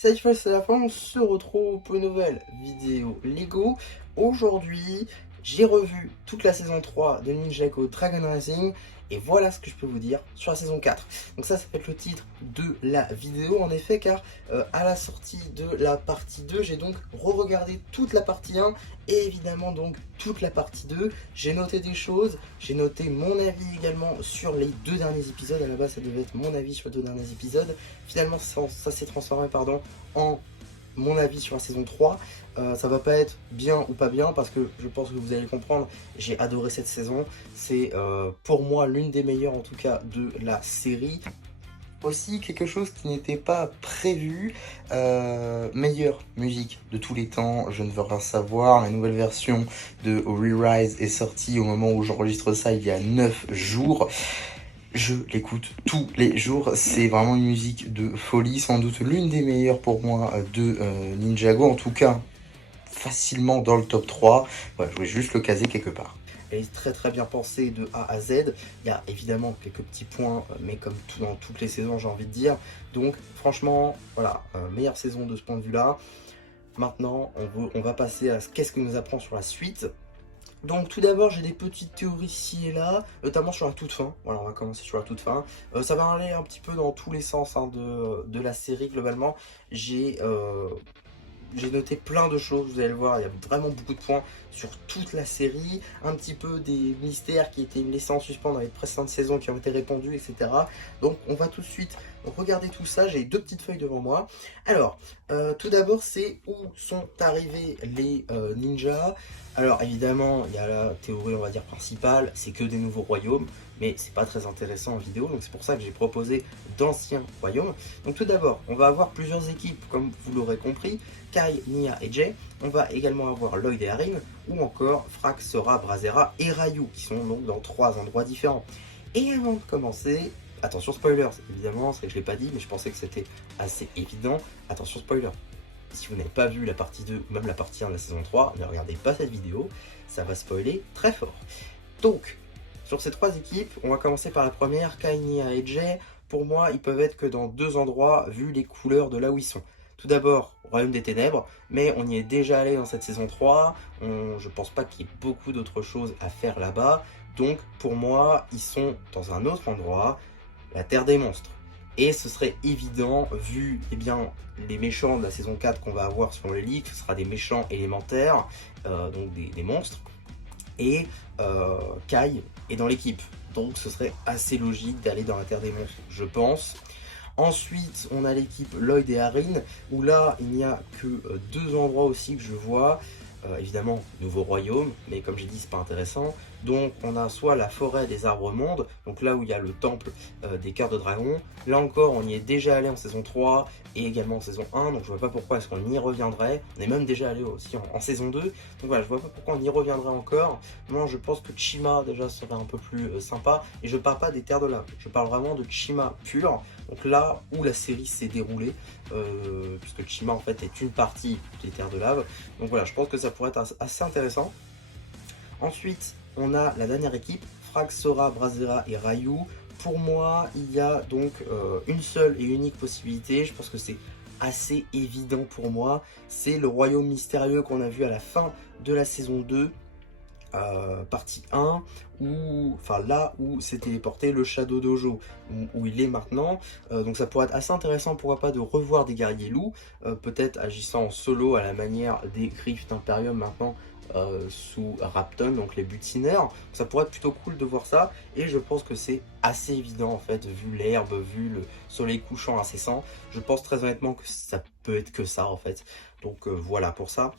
Cette fois c'est la fin, on se retrouve pour une nouvelle vidéo Lego. Aujourd'hui, j'ai revu toute la saison 3 de Ninjago Dragon Rising et voilà ce que je peux vous dire sur la saison 4. Donc ça va être le titre de la vidéo en effet, car à la sortie de la partie 2, j'ai donc re-regardé toute la partie 1 et évidemment donc toute la partie 2. J'ai noté des choses, j'ai noté mon avis également sur les deux derniers épisodes. À la base ça devait être mon avis sur les deux derniers épisodes. Finalement ça s'est transformé en mon avis sur la saison 3. Ça va pas être bien ou pas bien parce que je pense que vous allez comprendre, j'ai adoré cette saison. C'est pour moi l'une des meilleures en tout cas de la série. Aussi quelque chose qui n'était pas prévu, meilleure musique de tous les temps, je ne veux rien savoir. La nouvelle version de Re-Rise est sortie au moment où j'enregistre ça il y a 9 jours. Je l'écoute tous les jours, c'est vraiment une musique de folie, sans doute l'une des meilleures pour moi de Ninjago, en tout cas facilement dans le top 3. Voilà, je voulais juste le caser quelque part. Elle est très très bien pensée de A à Z. Il y a évidemment quelques petits points, mais comme tout dans toutes les saisons, j'ai envie de dire. Donc franchement, voilà, meilleure saison de ce point de vue-là. Maintenant, on va passer à qu'est-ce que nous apprend sur la suite. Donc tout d'abord, j'ai des petites théories ici et là, notamment sur la toute fin. Voilà, on va commencer sur la toute fin. Ça va aller un petit peu dans tous les sens hein, de la série globalement. J'ai noté plein de choses, vous allez le voir, il y a vraiment beaucoup de points sur toute la série, un petit peu des mystères qui étaient laissés en suspens dans les précédentes saisons qui ont été répondus, etc. Donc on va tout de suite regarder tout ça, j'ai deux petites feuilles devant moi. Alors, tout d'abord c'est où sont arrivés les ninjas. Alors évidemment, il y a la théorie on va dire principale, c'est que des nouveaux royaumes, mais c'est pas très intéressant en vidéo, donc c'est pour ça que j'ai proposé d'anciens royaumes. Donc tout d'abord, on va avoir plusieurs équipes, comme vous l'aurez compris, Kai, Nia et Jay. On va également avoir Lloyd et Arin, ou encore Frax, Sora, Brazera et Ryu, qui sont donc dans 3 endroits différents. Et avant de commencer, attention spoilers, évidemment, c'est que je l'ai pas dit, mais je pensais que c'était assez évident. Attention spoilers. Si vous n'avez pas vu la partie 2 ou même la partie 1 de la saison 3, ne regardez pas cette vidéo, ça va spoiler très fort. Donc, sur ces 3 équipes, on va commencer par la première, Kai, Nia et Jay. Pour moi, ils peuvent être que dans 2 endroits, vu les couleurs de là où ils sont. Tout d'abord, Royaume des Ténèbres, mais on y est déjà allé dans cette saison 3. Je pense pas qu'il y ait beaucoup d'autres choses à faire là-bas. Donc, pour moi, ils sont dans un autre endroit, la Terre des Monstres. Et ce serait évident, vu eh bien, les méchants de la saison 4 qu'on va avoir sur le leak, ce sera des méchants élémentaires, donc des monstres. Et Kai est dans l'équipe. Donc ce serait assez logique d'aller dans la Terre des Monstres, je pense. Ensuite, on a l'équipe Lloyd et Arin, où là, il n'y a que 2 endroits aussi que je vois. Évidemment, nouveau royaume, mais comme j'ai dit, c'est pas intéressant. Donc, on a soit la forêt des arbres mondes, donc là où il y a le temple des cœurs de dragon. Là encore, on y est déjà allé en saison 3 et également en saison 1, donc je vois pas pourquoi est-ce qu'on y reviendrait. On est même déjà allé aussi en saison 2, donc voilà, je vois pas pourquoi on y reviendrait encore. Moi, je pense que Chima déjà serait un peu plus sympa, et je parle pas des terres de lave, je parle vraiment de Chima pur. Donc là où la série s'est déroulée, puisque Chima en fait est une partie des terres de lave. Donc voilà, je pense que ça pourrait être assez intéressant. Ensuite, on a la dernière équipe, Frax, Sora, Brazera et Ryu. Pour moi, il y a donc une seule et unique possibilité, je pense que c'est assez évident pour moi, c'est le royaume mystérieux qu'on a vu à la fin de la saison 2. Partie 1, enfin là où s'est téléporté le Shadow Dojo, où il est maintenant. Donc ça pourrait être assez intéressant, pourquoi pas, de revoir des guerriers loups, peut-être agissant en solo à la manière des griffes d'Imperium maintenant sous Rapton, donc les butineurs. Ça pourrait être plutôt cool de voir ça, et je pense que c'est assez évident en fait, vu l'herbe, vu le soleil couchant incessant. Je pense très honnêtement que ça peut être que ça en fait. Donc voilà pour ça.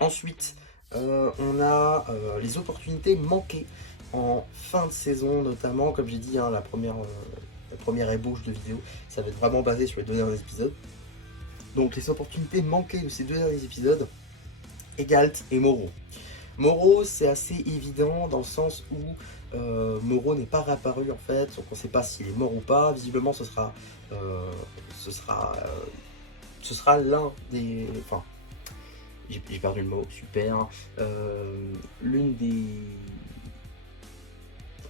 Ensuite, on a les opportunités manquées en fin de saison, notamment, comme j'ai dit, hein, la première ébauche de vidéo, ça va être vraiment basé sur les 2 derniers épisodes. Donc les opportunités manquées de ces 2 derniers épisodes, Egalt et Moro. Moro, c'est assez évident dans le sens où Moro n'est pas réapparu en fait, donc on ne sait pas s'il est mort ou pas. Visiblement, ce sera l'un des... Enfin, j'ai perdu le mot, super. L'une des...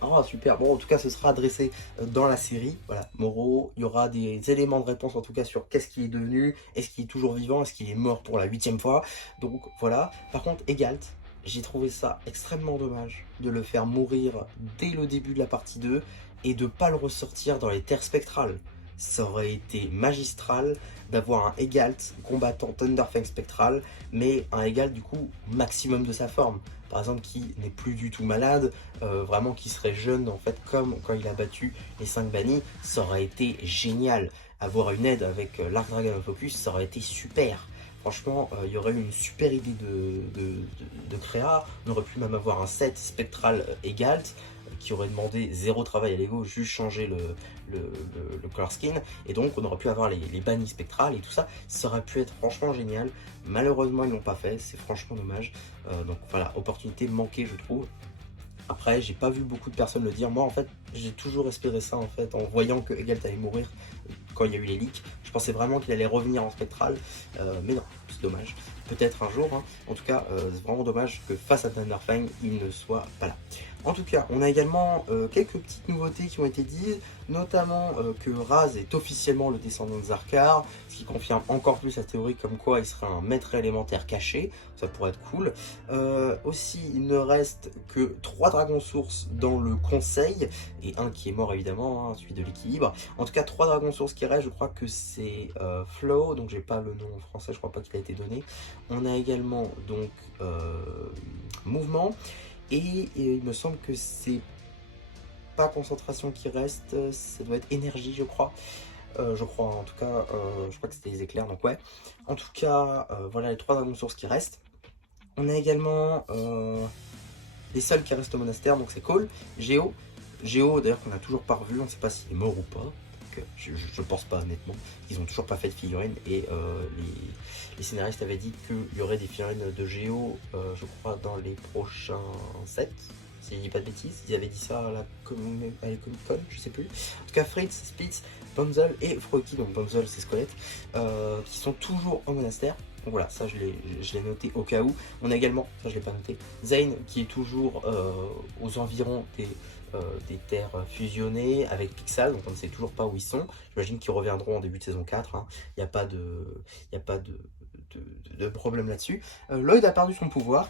Oh super, bon en tout cas ce sera adressé dans la série, voilà, Moro, il y aura des éléments de réponse en tout cas sur qu'est-ce qu'il est devenu, est-ce qu'il est toujours vivant, est-ce qu'il est mort pour la 8e fois, donc voilà. Par contre Egalt, j'ai trouvé ça extrêmement dommage de le faire mourir dès le début de la partie 2 et de pas le ressortir dans les terres spectrales. Ça aurait été magistral d'avoir un Egalt combattant Thunderfang spectral, mais un Egalt du coup maximum de sa forme. Par exemple qui n'est plus du tout malade, vraiment qui serait jeune en fait comme quand il a battu les 5 bannis, ça aurait été génial. Avoir une aide avec l'Arc Dragon of Focus, ça aurait été super. Franchement, il y aurait eu une super idée de créa. On aurait pu même avoir un set spectral Egalt qui aurait demandé zéro travail à Lego, juste changer le color skin. Et donc on aurait pu avoir les bannis spectrales et tout ça. Ça aurait pu être franchement génial. Malheureusement ils l'ont pas fait, c'est franchement dommage. Donc voilà, opportunité manquée je trouve. Après, j'ai pas vu beaucoup de personnes le dire. Moi, en fait, j'ai toujours espéré ça, en fait, en voyant que Egalt allait mourir quand il y a eu les leaks. Je pensais vraiment qu'il allait revenir en spectral, mais non, c'est dommage. Peut-être un jour, hein. En tout cas, c'est vraiment dommage que face à Thunderfang, il ne soit pas là. En tout cas, on a également quelques petites nouveautés qui ont été dites, notamment que Raz est officiellement le descendant de Zarkar, ce qui confirme encore plus la théorie comme quoi il serait un maître élémentaire caché, ça pourrait être cool. Aussi, il ne reste que 3 dragons sources dans le conseil, et un qui est mort évidemment, hein, celui de l'équilibre. En tout cas, 3 dragons sources qui restent, je crois que c'est Flow, donc j'ai pas le nom en français, je crois pas qu'il a été donné. On a également donc Mouvement, et il me semble que c'est pas concentration qui reste, ça doit être énergie je crois. Je crois en tout cas, je crois que c'était les éclairs, donc ouais. En tout cas, voilà les 3 dragons sources qui restent. On a également les seuls qui restent au monastère, donc c'est Cole, Géo. Géo d'ailleurs qu'on n'a toujours pas revu, on ne sait pas s'il est mort ou pas. Donc, je pense pas honnêtement. Ils ont toujours pas fait de figurines et les scénaristes avaient dit qu'il y aurait des figurines de Géo, je crois, dans les prochains sets. Si je dis pas de bêtises, ils avaient dit ça à la Comic Con, je sais plus. En tout cas, Fritz, Spitz, Bonzel et Froakie, donc Bonzel c'est Squelette, qui sont toujours au monastère. Donc voilà, ça je l'ai noté au cas où. On a également, ça je l'ai pas noté, Zane qui est toujours aux environs des terres fusionnées avec Pixel, donc on ne sait toujours pas où ils sont. J'imagine qu'ils reviendront en début de saison 4, hein. Il n'y a pas de problème là-dessus. Lloyd a perdu son pouvoir.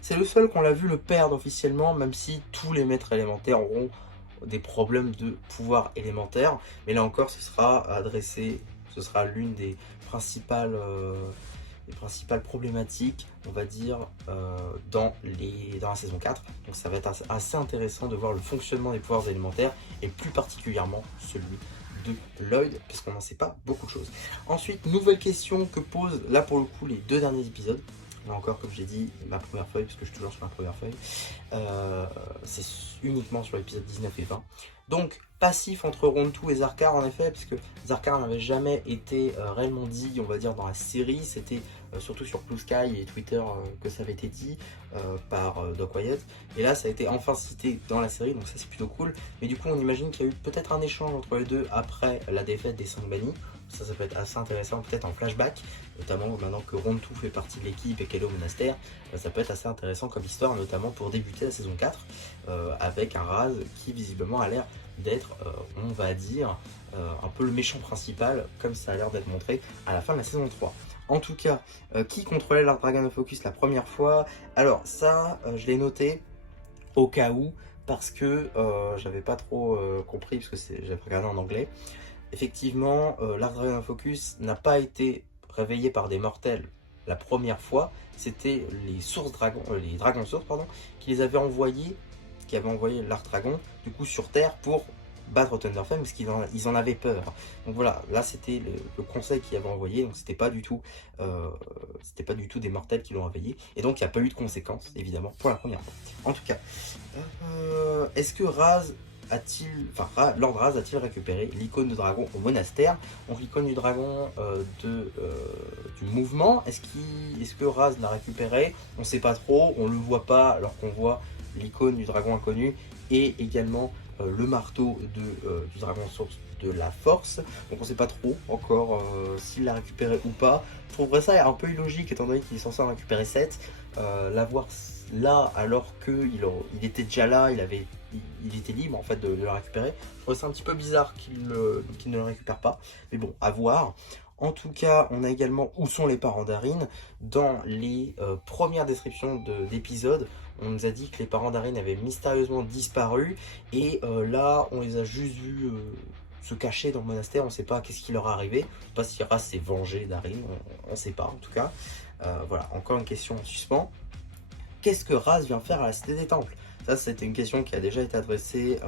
C'est le seul qu'on l'a vu le perdre officiellement, même si tous les maîtres élémentaires auront des problèmes de pouvoir élémentaire. Mais là encore, ce sera adressé, ce sera l'une des principales problématiques, on va dire, dans la saison 4. Donc ça va être assez intéressant de voir le fonctionnement des pouvoirs élémentaires, et plus particulièrement celui de Lloyd, parce qu'on n'en sait pas beaucoup de choses. Ensuite, nouvelle question que posent là pour le coup les 2 derniers épisodes. Là encore, comme j'ai dit, ma première feuille, parce que je suis toujours sur ma première feuille, c'est uniquement sur l'épisode 19 et 20. Donc, passif entre Rontu et Zarkar, en effet, parce que Zarkar n'avait jamais été réellement dit, on va dire, dans la série. C'était surtout sur Blue Sky et Twitter que ça avait été dit par Doc Wyatt. Et là, ça a été enfin cité dans la série, donc ça c'est plutôt cool. Mais du coup, on imagine qu'il y a eu peut-être un échange entre les deux après la défaite des 5 bannis. Ça peut être assez intéressant, peut-être en flashback, notamment maintenant que Rontu fait partie de l'équipe et qu'elle est au monastère. Ça peut être assez intéressant comme histoire, notamment pour débuter la saison 4, avec un Raz qui visiblement a l'air d'être, on va dire, un peu le méchant principal, comme ça a l'air d'être montré à la fin de la saison 3. En tout cas, qui contrôlait l'Arc Dragon of Focus la première fois? Alors ça, je l'ai noté au cas où, parce que j'avais pas trop compris, parce que j'avais regardé en anglais. Effectivement, l'Arc Dragon of Focus n'a pas été réveillé par des mortels la première fois. C'était les dragons sources, pardon, qui avaient envoyé l'Arc Dragon du coup sur Terre pour battre Thunderfang, parce qu'ils en avaient peur. Donc voilà, là c'était le conseil qui avait envoyé, donc c'était pas du tout des mortels qui l'ont réveillé, et donc il n'y a pas eu de conséquences évidemment pour la première fois. En tout cas, est-ce que Lord Raz a-t-il récupéré l'icône de dragon au monastère? Donc l'icône du dragon du mouvement, est-ce que Raz l'a récupéré? On ne sait pas trop, on le voit pas alors qu'on voit l'icône du dragon inconnu et également le marteau du dragon source de la force. Donc on ne sait pas trop encore s'il l'a récupéré ou pas. Je trouverais ça un peu illogique étant donné qu'il est censé en récupérer 7. L'avoir là alors qu'il était déjà là, il avait il était libre en fait de le récupérer. Je trouve ça un petit peu bizarre qu'il ne le récupère pas, mais bon, à voir. En tout cas, on a également où sont les parents d'Arin. Dans les premières descriptions d'épisodes, on nous a dit que les parents d'Arin avaient mystérieusement disparu, et là, on les a juste vus se cacher dans le monastère. On ne sait pas qu'est-ce qui leur est arrivé. Je ne sais pas si Ras s'est vengé d'Arin, on ne sait pas en tout cas. Voilà, encore une question en suspens. Qu'est-ce que Ras vient faire à la Cité des Temples? Ça, c'était une question qui a déjà été adressée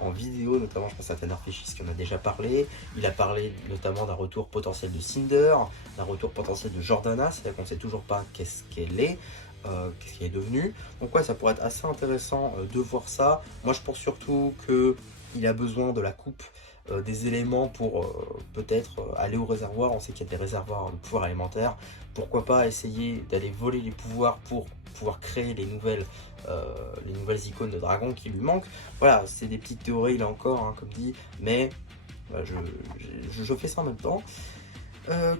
en vidéo, notamment je pense à Tenarfichis qui en a déjà parlé. Il a parlé notamment d'un retour potentiel de Cinder, d'un retour potentiel de Jordana, c'est-à-dire qu'on ne sait toujours pas qu'est-ce qu'elle est, qu'est-ce qu'elle est devenue. Donc ouais, ça pourrait être assez intéressant de voir ça. Moi je pense surtout qu'il a besoin de la coupe, des éléments pour peut-être aller au réservoir. On sait qu'il y a des réservoirs de pouvoir alimentaire. Pourquoi pas essayer d'aller voler les pouvoirs pour pouvoir créer les nouvelles icônes de dragon qui lui manquent. Voilà, c'est des petites théories là encore, hein, comme dit, mais je fais ça en même temps.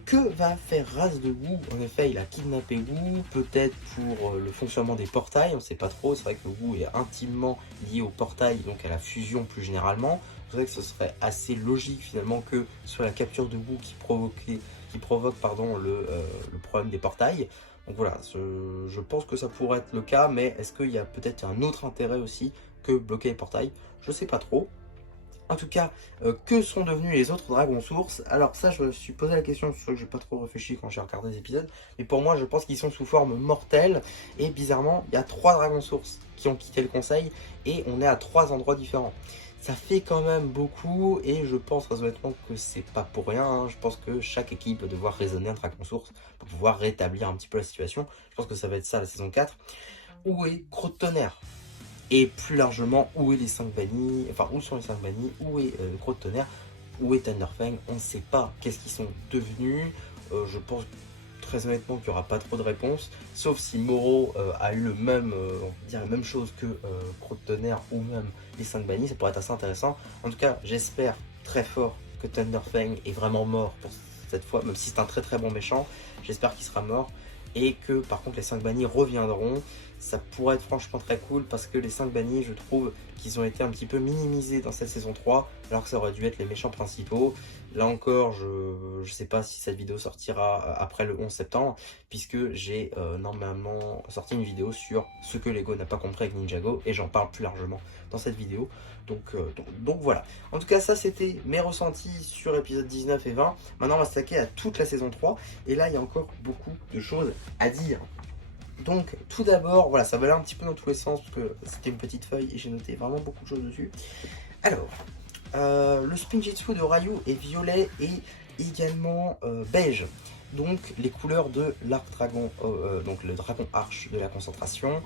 Que va faire Ras de Wu? En effet, il a kidnappé Wu, peut-être pour le fonctionnement des portails, on ne sait pas trop. C'est vrai que Wu est intimement lié au portail, donc à la fusion plus généralement. C'est vrai que ce serait assez logique finalement que ce soit la capture de Wu qui provoque le problème des portails. Donc voilà, je pense que ça pourrait être le cas, mais est-ce qu'il y a peut-être un autre intérêt aussi que bloquer les portails? Je sais pas trop. En tout cas, que sont devenus les autres dragons sources? Alors ça, je me suis posé la question, c'est sûr que j'ai pas trop réfléchi quand j'ai regardé les épisodes, mais pour moi, je pense qu'ils sont sous forme mortelle, et bizarrement, il y a 3 dragons sources qui ont quitté le conseil, et on est à 3 endroits différents. Ça fait quand même beaucoup, et je pense très honnêtement que c'est pas pour rien, hein. Je pense que chaque équipe va devoir raisonner un dragon source pour pouvoir rétablir un petit peu la situation. Je pense que ça va être ça la saison 4. Où est Croc de Tonnerre? Et plus largement, où est les 5 bannis? Enfin, où sont les 5 bannis? Où est Croc de Tonnerre? Où est Thunderfang? On ne sait pas qu'est-ce qu'ils sont devenus. Je pense très honnêtement qu'il n'y aura pas trop de réponses, sauf si Moro a eu on va dire la même chose que Croc de Tonnerre ou même les 5 bannis. Ça pourrait être assez intéressant. En tout cas, j'espère très fort que Thunderfang est vraiment mort pour cette fois, même si c'est un très très bon méchant. J'espère qu'il sera mort, et que par contre les 5 bannis reviendront. Ça pourrait être franchement très cool, parce que les 5 bannis, je trouve qu'ils ont été un petit peu minimisés dans cette saison 3, alors que ça aurait dû être les méchants principaux. Là encore, je sais pas si cette vidéo sortira après le 11 septembre, puisque j'ai normalement sorti une vidéo sur ce que Lego n'a pas compris avec Ninjago, et j'en parle plus largement dans cette vidéo. Donc voilà. En tout cas, ça c'était mes ressentis sur épisode 19 et 20. Maintenant, on va s'attaquer à toute la saison 3, et là, il y a encore beaucoup de choses à dire. Donc tout d'abord, voilà, ça va aller un petit peu dans tous les sens, parce que c'était une petite feuille et j'ai noté vraiment beaucoup de choses dessus. Alors, le Spinjitzu de Ryu est violet et également beige. Donc les couleurs de l'arc dragon, donc le dragon arche de la concentration,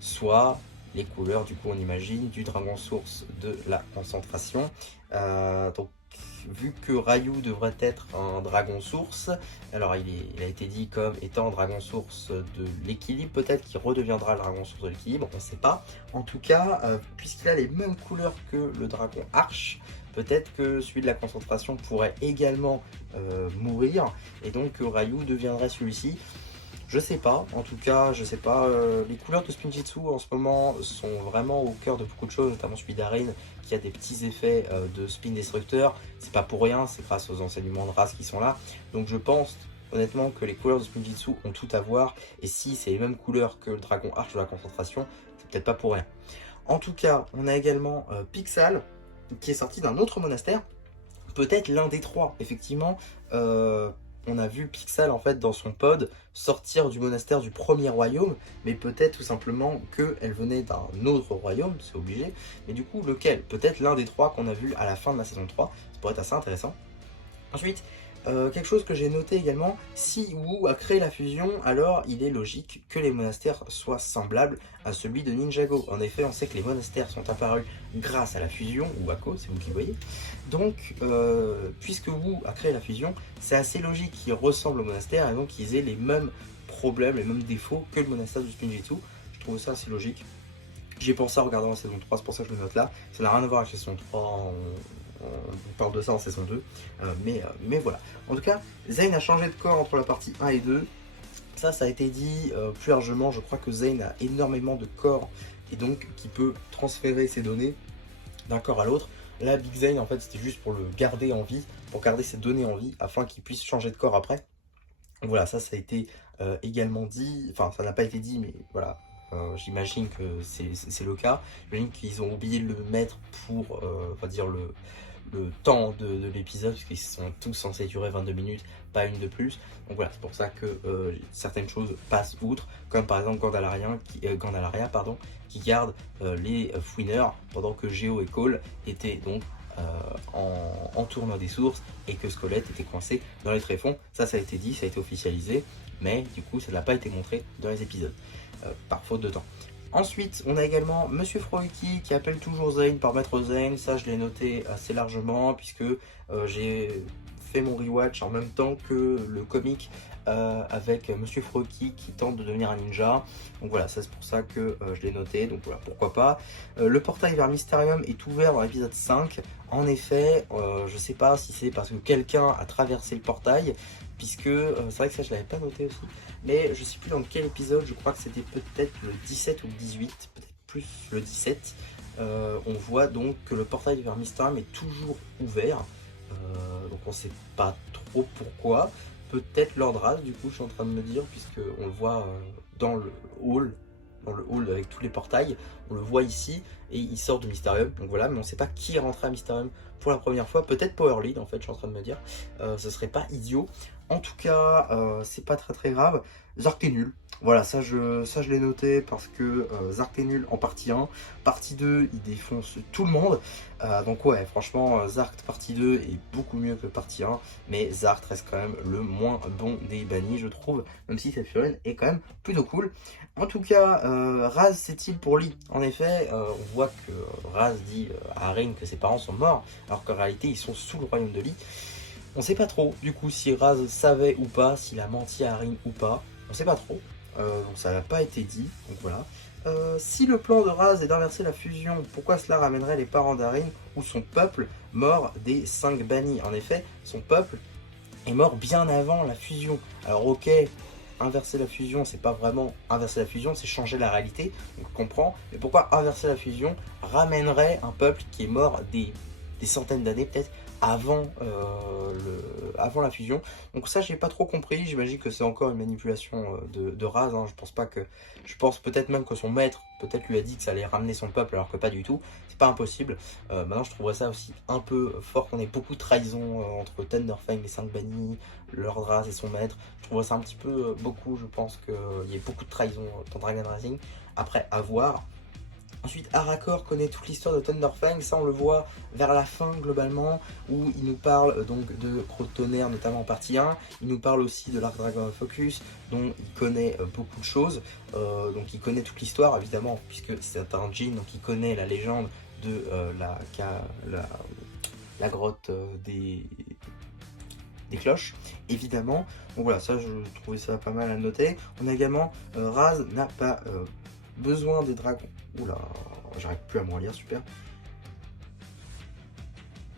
soit les couleurs, du coup on imagine, du dragon source de la concentration. Donc vu que Ryu devrait être un dragon source, alors il a été dit comme étant un dragon source de l'équilibre, peut-être qu'il redeviendra le dragon source de l'équilibre, on ne sait pas. En tout cas, puisqu'il a les mêmes couleurs que le dragon arche, peut-être que celui de la concentration pourrait également mourir, et donc Ryu deviendrait celui-ci. Je sais pas, en tout cas, je sais pas. Les couleurs de Spinjitzu en ce moment sont vraiment au cœur de beaucoup de choses, notamment celui d'Arin qui a des petits effets de spin destructeur. C'est pas pour rien, c'est grâce aux enseignements de race qui sont là. Donc je pense honnêtement que les couleurs de Spinjitzu ont tout à voir. Et si c'est les mêmes couleurs que le dragon arche de la concentration, c'est peut-être pas pour rien. En tout cas, on a également Pixal qui est sorti d'un autre monastère. Peut-être l'un des 3, effectivement. On a vu Pixal en fait dans son pod sortir du monastère du premier royaume, mais peut-être tout simplement qu'elle venait d'un autre royaume, c'est obligé. Mais du coup, lequel? Peut-être l'un des 3 qu'on a vu à la fin de la saison 3, ça pourrait être assez intéressant. Ensuite, quelque chose que j'ai noté également, si Wu a créé la fusion, alors il est logique que les monastères soient semblables à celui de Ninjago. En effet, on sait que les monastères sont apparus grâce à la fusion, ou à cause, c'est vous qui le voyez. Donc, puisque Wu a créé la fusion, c'est assez logique qu'ils ressemblent au monastère, et donc qu'ils aient les mêmes problèmes, les mêmes défauts que le monastère du Spinjitzu. Je trouve ça assez logique. J'y ai pensé en regardant la saison 3, c'est pour ça que je le note là. Ça n'a rien à voir avec la saison 3, on parle de ça en saison 2, mais voilà. En tout cas, Zane a changé de corps entre la partie 1 et 2. Ça a été dit plus largement. Je crois que Zane a énormément de corps et donc qui peut transférer ses données d'un corps à l'autre. Là, Big Zane, en fait, c'était juste pour le garder en vie, pour garder ses données en vie, afin qu'il puisse changer de corps après. Donc voilà, ça a été également dit, enfin ça n'a pas été dit, mais voilà, j'imagine que c'est le cas. J'imagine qu'ils ont oublié de le mettre pour, on va dire, le temps de l'épisode, parce qu'ils sont tous censés durer 22 minutes, pas une de plus. Donc voilà, c'est pour ça que certaines choses passent outre, comme par exemple Gandalaria, qui garde les fouineurs, pendant que Geo et Cole étaient donc en tournoi des sources, et que Squelette était coincé dans les tréfonds. Ça a été dit, ça a été officialisé, mais du coup ça n'a pas été montré dans les épisodes, par faute de temps. Ensuite, on a également Monsieur Froiki qui appelle toujours Zane par Maître Zane. Ça, je l'ai noté assez largement, puisque j'ai fait mon rewatch en même temps que le comic avec Monsieur Froiki qui tente de devenir un ninja. Donc voilà, ça c'est pour ça que je l'ai noté, donc voilà, pourquoi pas. Le portail vers Mysterium est ouvert dans l'épisode 5. En effet, je sais pas si c'est parce que quelqu'un a traversé le portail, puisque c'est vrai que ça je l'avais pas noté aussi, mais je sais plus dans quel épisode, je crois que c'était peut-être le 17 ou le 18, peut-être plus le 17. On voit donc que le portail vers Mysterium est toujours ouvert, donc on sait pas trop pourquoi. Peut-être Lord Raz, du coup je suis en train de me dire, puisque on le voit dans le hall avec tous les portails, on le voit ici, et il sort de Mysterium, donc voilà, mais on ne sait pas qui est rentré à Mysterium pour la première fois. Peut-être Power Lead, en fait, je suis en train de me dire, ce serait pas idiot. En tout cas, c'est pas très grave. Zark est nul. Voilà, ça je l'ai noté parce que Zark est nul en partie 1. Partie 2, il défonce tout le monde. Donc ouais, franchement, Zark partie 2 est beaucoup mieux que partie 1. Mais Zark reste quand même le moins bon des bannis, je trouve. Même si cette figurine est quand même plutôt cool. En tout cas, Raz c'est-il pour Lee? En effet, on voit que Raz dit à Arin que ses parents sont morts, alors qu'en réalité, ils sont sous le royaume de Lee. On sait pas trop, du coup, si Raz savait ou pas, s'il a menti à Arin ou pas. On sait pas trop, donc ça n'a pas été dit, donc voilà. Si le plan de Raz est d'inverser la fusion, pourquoi cela ramènerait les parents d'Arin ou son peuple mort des 5 bannis? En effet, son peuple est mort bien avant la fusion. Alors ok, inverser la fusion, c'est pas vraiment inverser la fusion, c'est changer la réalité, donc je comprends. Mais pourquoi inverser la fusion ramènerait un peuple qui est mort des centaines d'années peut-être avant, avant la fusion? Donc ça j'ai pas trop compris, j'imagine que c'est encore une manipulation de Raz, hein. Je pense peut-être même que son maître peut-être lui a dit que ça allait ramener son peuple, alors que pas du tout, c'est pas impossible. Maintenant je trouverais ça aussi un peu fort qu'on ait beaucoup de trahison entre Thunderfang, les 5 bannis, Lord Raz et son maître. Je trouverais ça un petit peu beaucoup, je pense qu'il y ait beaucoup de trahison dans Dragon Rising. Après, à voir. Ensuite, Aracor connaît toute l'histoire de Thunderfang, ça on le voit vers la fin globalement, où il nous parle donc de Croc de Tonnerre, notamment en partie 1. Il nous parle aussi de l'Arc Dragon Focus, dont il connaît beaucoup de choses. Donc il connaît toute l'histoire évidemment, puisque c'est un djinn, donc il connaît la légende de la grotte des cloches, évidemment. Donc voilà, ça je trouvais ça pas mal à noter. On a également Raz n'a pas besoin des dragons. Oula, j'arrive plus à me relire, super.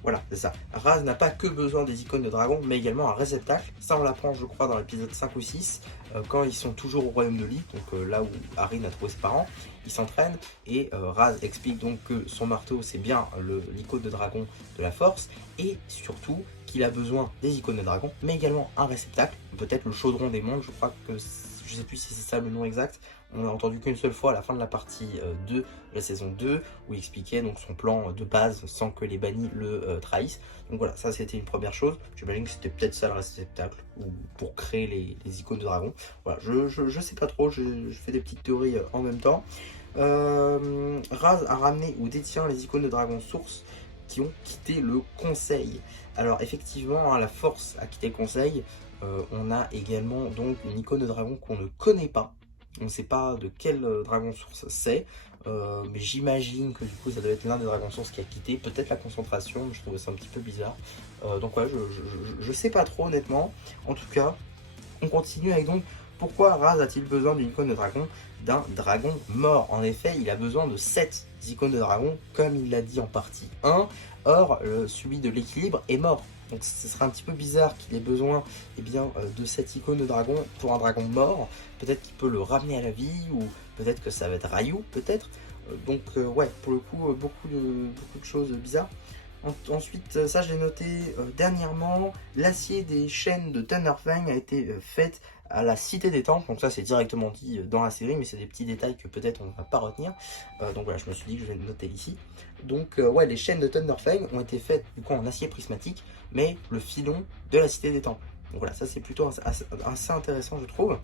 Voilà, c'est ça. Raz n'a pas que besoin des icônes de dragon, mais également un réceptacle. Ça, on l'apprend, je crois, dans l'épisode 5 ou 6, quand ils sont toujours au royaume de Lee, donc là où Arin a trouvé ses parents. Ils s'entraînent, et Raz explique donc que son marteau, c'est bien l'icône de dragon de la force, et surtout qu'il a besoin des icônes de dragon, mais également un réceptacle, peut-être le chaudron des mondes, je crois que, je sais plus si c'est ça le nom exact. On l'a entendu qu'une seule fois à la fin de la partie 2 de la saison 2, où il expliquait donc son plan de base sans que les bannis le trahissent. Donc voilà, ça c'était une première chose. J'imagine que c'était peut-être ça le réceptacle, ou pour créer les icônes de dragon. Voilà, je sais pas trop, je fais des petites théories en même temps. Raz a ramené ou détient les icônes de dragon source qui ont quitté le conseil. Alors effectivement, hein, la force a quitté le conseil. On a également donc une icône de dragon qu'on ne connaît pas. On ne sait pas de quel dragon source c'est, mais j'imagine que du coup ça doit être l'un des dragons sources qui a quitté, peut-être la concentration, mais je trouvais ça un petit peu bizarre. Donc ouais, je sais pas trop honnêtement. En tout cas, on continue avec donc pourquoi Raz a-t-il besoin d'une icône de dragon, d'un dragon mort? En effet, il a besoin de 7 icônes de dragon, comme il l'a dit en partie 1. Or, celui de l'équilibre est mort. Donc ce serait un petit peu bizarre qu'il ait besoin de cette icône de dragon pour un dragon mort. Peut-être qu'il peut le ramener à la vie, ou peut-être que ça va être Ryu, peut-être. Donc ouais, pour le coup, beaucoup de choses bizarres. Ensuite, ça je l'ai noté dernièrement, l'acier des chaînes de Thunderfang a été fait à la Cité des Temples. Donc ça c'est directement dit dans la série, mais c'est des petits détails que peut-être on ne va pas retenir. Donc voilà, je me suis dit que je vais le noter ici. Donc ouais, les chaînes de Thunderfang ont été faites du coup en acier prismatique, mais le filon de la Cité des Temples. Donc voilà, ça c'est plutôt assez intéressant je trouve.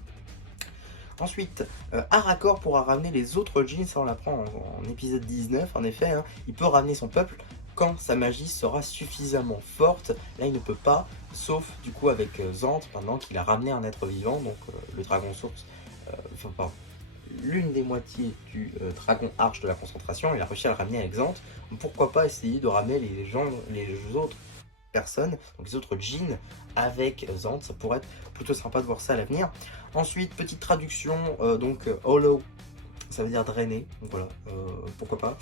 Ensuite, Aragorn pourra ramener les autres djinns, ça on l'apprend en épisode 19 en effet, hein. Il peut ramener son peuple quand sa magie sera suffisamment forte. Là il ne peut pas, sauf du coup avec Zant, maintenant qu'il a ramené un être vivant, donc le dragon source, enfin pardon, l'une des moitiés du dragon arche de la concentration, il a réussi à le ramener avec Zant. Donc, pourquoi pas essayer de ramener les autres personnes, donc les autres djinns avec Zant, ça pourrait être plutôt sympa de voir ça à l'avenir. Ensuite, petite traduction, hollow, ça veut dire drainer, donc voilà, pourquoi pas.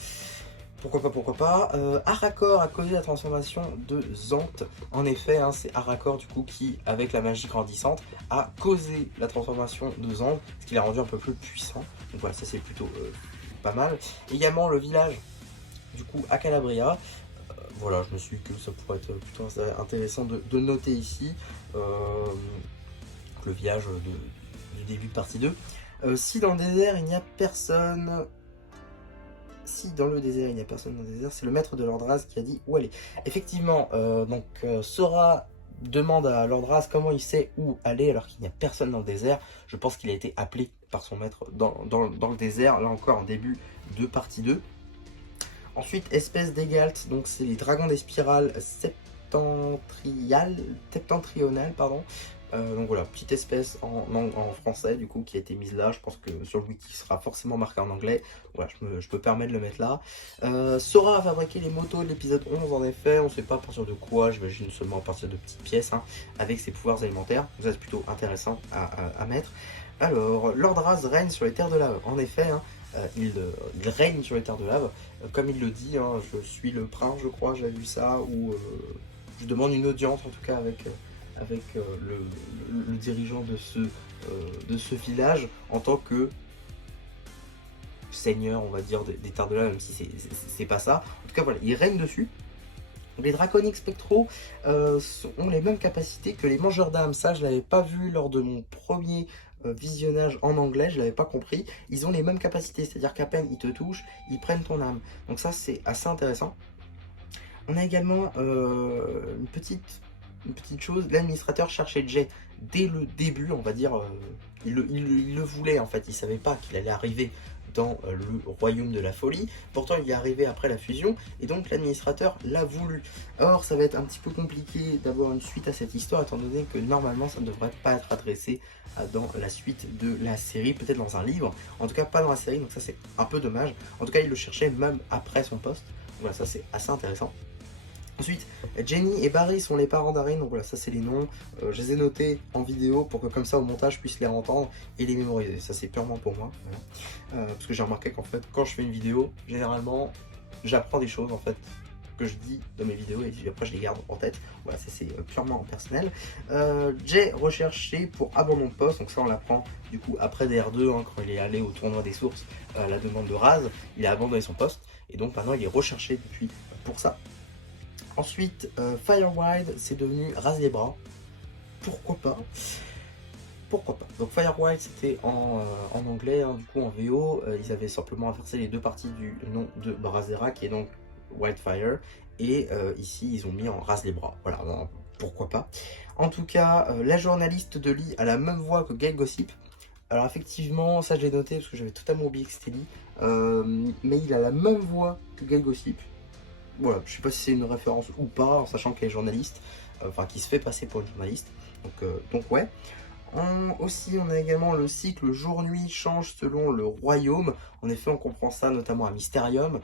Pourquoi pas. Aragorn a causé la transformation de Zant. En effet, hein, c'est Aragorn du coup qui, avec la magie grandissante, a causé la transformation de Zant, ce qui l'a rendu un peu plus puissant. Donc voilà, ça c'est plutôt pas mal. Également le village du coup à Calabria. Voilà, je me suis dit que ça pourrait être plutôt intéressant de noter ici. Le village du début de partie 2. Si dans le désert il n'y a personne... Si dans le désert il n'y a personne dans le désert, c'est le maître de Lordraz qui a dit où aller. Effectivement, Sora demande à Lordraz comment il sait où aller alors qu'il n'y a personne dans le désert. Je pense qu'il a été appelé par son maître dans le désert, là encore en début de partie 2. Ensuite, espèce d'Egalt, donc c'est les dragons des spirales septentrionales, pardon. Donc voilà, petite espèce en français du coup qui a été mise là. Je pense que sur le wiki sera forcément marqué en anglais. Voilà, je peux permettre de le mettre là. Sora a fabriqué les motos de l'épisode 11 en effet. On ne sait pas à partir de quoi, j'imagine seulement à partir de petites pièces, hein, avec ses pouvoirs alimentaires. Donc ça c'est plutôt intéressant à mettre. Alors, Lordraz règne sur les terres de lave. En effet, hein, il règne sur les terres de lave. Comme il le dit, hein, je suis le prince, je crois, j'avais vu ça, ou je demande une audience en tout cas avec le dirigeant de ce village en tant que seigneur, on va dire, des terres de lave, même si c'est pas ça. En tout cas, voilà, il règne dessus. Les draconiques spectraux ont les mêmes capacités que les mangeurs d'âmes. Ça, je l'avais pas vu lors de mon premier visionnage en anglais, je l'avais pas compris. Ils ont les mêmes capacités, c'est-à-dire qu'à peine ils te touchent, ils prennent ton âme. Donc ça, c'est assez intéressant. On a également une petite chose, l'administrateur cherchait Jay dès le début, on va dire, il le voulait en fait, il savait pas qu'il allait arriver dans le royaume de la folie, pourtant il est arrivé après la fusion, et donc l'administrateur l'a voulu. Or ça va être un petit peu compliqué d'avoir une suite à cette histoire, étant donné que normalement ça ne devrait pas être adressé dans la suite de la série, peut-être dans un livre, en tout cas pas dans la série, donc ça c'est un peu dommage. En tout cas il le cherchait même après son poste, voilà, ça c'est assez intéressant. Ensuite, Jenny et Barry sont les parents d'Arin, donc voilà, ça c'est les noms. Je les ai notés en vidéo pour que comme ça au montage je puisse les entendre et les mémoriser. Ça c'est purement pour moi, voilà. Parce que j'ai remarqué qu'en fait quand je fais une vidéo, généralement j'apprends des choses en fait que je dis dans mes vidéos et après je les garde en tête. Voilà, ça c'est purement personnel. Jay recherché pour abandon de poste, donc ça on l'apprend du coup après DR2, hein, quand il est allé au tournoi des sources à la demande de Raz, il a abandonné son poste et donc maintenant il est recherché depuis pour ça. Ensuite, Firewide, c'est devenu Rase les bras. Pourquoi pas? Pourquoi pas? Donc Firewide, c'était en anglais, hein, du coup en VO. Ils avaient simplement inversé les deux parties du nom de Razera, qui est donc Wildfire. Et ici, ils ont mis en Rase les bras. Voilà, pourquoi pas? En tout cas, la journaliste de Lee a la même voix que Gail Gossip. Alors effectivement, ça je l'ai noté parce que j'avais totalement oublié que c'était Lee. Mais il a la même voix que Gail Gossip. Voilà, je sais pas si c'est une référence ou pas, en sachant qu'elle est journaliste, enfin qui se fait passer pour une journaliste, donc ouais. Aussi, on a également le cycle jour-nuit change selon le royaume. En effet, on comprend ça notamment à Mysterium,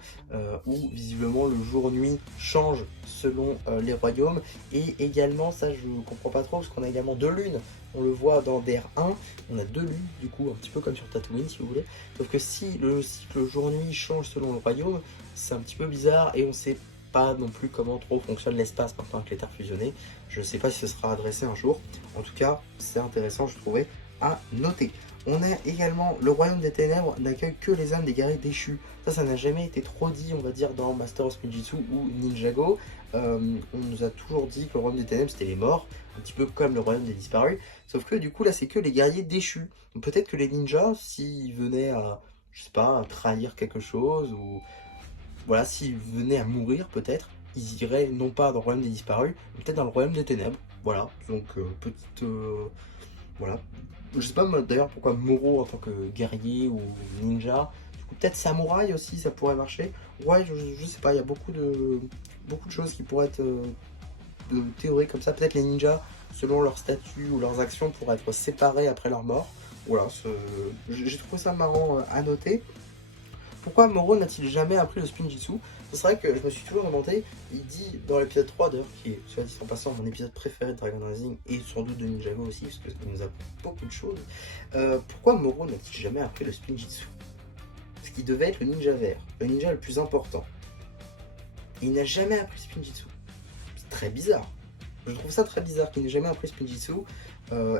où visiblement le jour-nuit change selon les royaumes. Et également, ça je ne comprends pas trop, parce qu'on a également deux lunes. On le voit dans DR1, on a deux lunes, du coup, un petit peu comme sur Tatooine, si vous voulez. Sauf que si le cycle jour-nuit change selon le royaume, c'est un petit peu bizarre et on sait pas non plus comment trop fonctionne l'espace maintenant avec les terres fusionnées. Je ne sais pas si ce sera adressé un jour. En tout cas, c'est intéressant, je trouvais, à noter. On a également le royaume des ténèbres n'accueille que les âmes des guerriers déchus. Ça n'a jamais été trop dit, on va dire, dans Master of Spinjitzu ou Ninjago. On nous a toujours dit que le royaume des ténèbres c'était les morts, un petit peu comme le royaume des disparus. Sauf que du coup là c'est que les guerriers déchus. Donc peut-être que les ninjas, s'ils venaient à, je sais pas, à trahir quelque chose, ou voilà, s'ils venaient à mourir peut-être, ils iraient non pas dans le royaume des disparus, mais peut-être dans le royaume des ténèbres. Voilà, donc petite... voilà. Je sais pas d'ailleurs pourquoi Moro en tant que guerrier ou ninja. Du coup peut-être samouraï aussi ça pourrait marcher. Ouais, je sais pas, il y a beaucoup de choses qui pourraient être de théories comme ça. Peut-être les ninjas, selon leur statut ou leurs actions, pourraient être séparés après leur mort. Voilà, j'ai trouvé ça marrant à noter. Pourquoi Moro n'a-t-il jamais appris le Spinjitzu? C'est vrai que je me suis toujours demandé, il dit dans l'épisode 3 d'ailleurs, qui est, soit dit en passant, mon épisode préféré de Dragon Rising, et sans doute de Ninjago aussi, parce que ça nous apprend beaucoup de choses. Pourquoi Moro n'a-t-il jamais appris le Spinjitzu? Parce qu'il devait être le ninja vert, le ninja le plus important. Et il n'a jamais appris le Spinjitzu. C'est très bizarre. Je trouve ça très bizarre qu'il n'ait jamais appris Spinjitzu.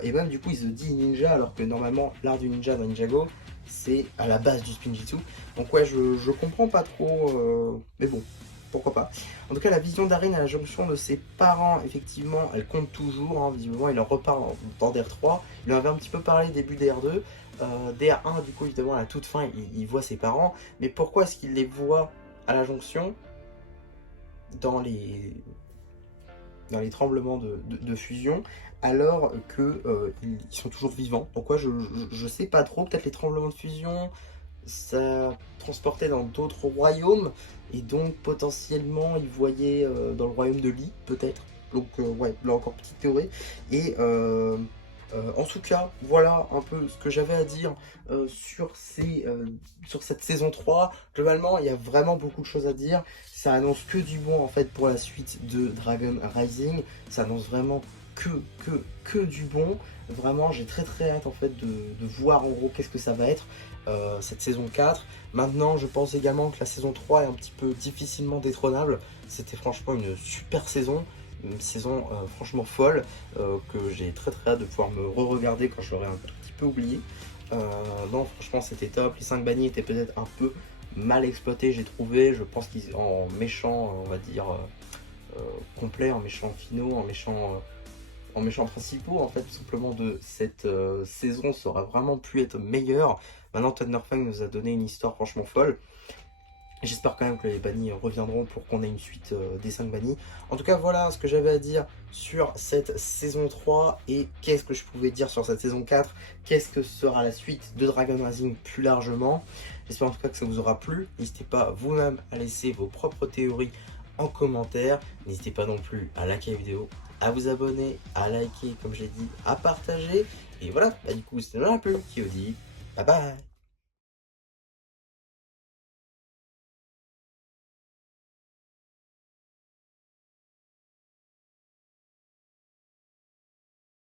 Et même du coup il se dit ninja alors que normalement l'art du ninja dans Ninjago c'est à la base du Spinjitzu. Donc ouais, je comprends pas trop, mais bon, pourquoi pas. En tout cas, la vision d'Arin à la jonction de ses parents, effectivement, elle compte toujours. Hein, visiblement, il en reparle dans DR3. Il en avait un petit peu parlé début DR2. DR1, du coup, évidemment, à la toute fin, il voit ses parents. Mais pourquoi est-ce qu'il les voit à la jonction dans les tremblements de fusion, alors que ils sont toujours vivants? Pourquoi je sais pas trop. Peut-être les tremblements de fusion, ça transportait dans d'autres royaumes, et donc potentiellement ils voyaient dans le royaume de Lee, peut-être. Donc ouais, là encore petite théorie. Et en tout cas, voilà un peu ce que j'avais à dire sur cette saison 3. Globalement, il y a vraiment beaucoup de choses à dire. Ça annonce que du bon en fait pour la suite de Dragon Rising. Ça annonce vraiment que du bon. Vraiment, j'ai très hâte en fait de voir en gros qu'est-ce que ça va être cette saison 4. Maintenant, je pense également que la saison 3 est un petit peu difficilement détrônable. C'était franchement une super saison. Une saison franchement folle que j'ai très hâte de pouvoir me re-regarder quand je l'aurai un tout petit peu oublié. Non, franchement c'était top. Les 5 bannis étaient peut-être un peu mal exploités, j'ai trouvé. Je pense qu'ils en méchant, on va dire complet, en méchant finaux, en méchants principaux en fait, tout simplement de cette saison, ça aurait vraiment pu être meilleur. Maintenant Thunderfang nous a donné une histoire franchement folle. J'espère quand même que les bannis reviendront pour qu'on ait une suite des 5 bannis. En tout cas, voilà ce que j'avais à dire sur cette saison 3 et qu'est-ce que je pouvais dire sur cette saison 4. Qu'est-ce que sera la suite de Dragon Rising plus largement. J'espère en tout cas que ça vous aura plu. N'hésitez pas vous-même à laisser vos propres théories en commentaire. N'hésitez pas non plus à liker la vidéo, à vous abonner, à liker comme j'ai dit, à partager. Et voilà, bah, du coup c'était la pub qui vous dit bye bye.